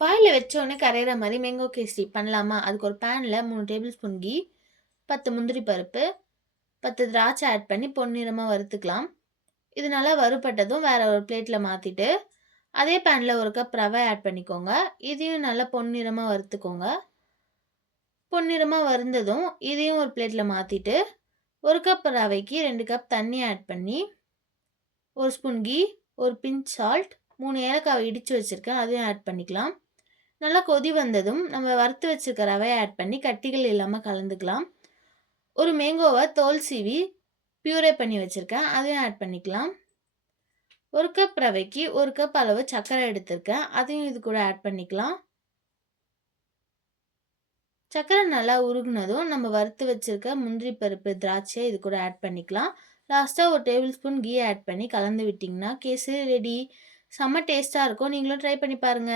வாயில வச்சோனே கரையிற மாரி மேங்கோ கேசரி பண்ணலாமா? அதுக்கு ஒரு பேன்ல 3 டேபிள் ஸ்பூன் கீ, 10 முந்திரி பருப்பு, 10 திராட்சை ஆட் பண்ணி பொன்னிறமா வறுத்துக்கலாம். இது நல்லா வறுபட்டதும் வேற ஒரு பிளேட்ல மாத்திட்டு, அதே பேன்ல 1 கப் ரவை ஆட் பண்ணிக்கோங்க. இதையும் நல்லா பொன்னிறமா வறுத்துக்கோங்க. பொன்னிறமா வறுந்ததும், இதையும் ஒரு பிளேட்ல மாத்திட்டு, 1 கப் ரவைக்கு 2 கப் தண்ணி ஆட் பண்ணி, 1 ஸ்பூன் கீ, 1 பிஞ்ச் சால்ட், 3 ஏலக்காவ இடிச்சு வச்சிருக்கேன். அதையும் ஆட் பண்ணிக்கலாம். நல்லா கொதி வந்ததும், நம்ம வறுத்து வச்சிருக்க ரவைய ஆட் பண்ணி கட்டிகள் இல்லாம கலந்துக்கலாம். ஒரு மேங்கோவ தோல் சீவி பியூரே பண்ணி வச்சிருக்கேன். அதையும் ஆட் பண்ணிக்கலாம். 1 கப் ரவைக்கு 1 கப் அளவு சர்க்கரை எடுத்திருக்கேன். அதையும் இது கூட ஆட் பண்ணிக்கலாம். சர்க்கரை நல்லா உருகுனதும், நம்ம வறுத்து வச்சிருக்க முந்திரி பருப்பு, திராட்சை இது கூட ஆட் பண்ணிக்கலாம். லாஸ்ட்டா ஒரு டேபிள் ஸ்பூன் கீ ஆட் பண்ணி கலந்து விட்டீங்கன்னா, கேசரி ரெடி. செம்ம டேஸ்ட்டா இருக்கும். நீங்களும் ட்ரை பண்ணி பாருங்க.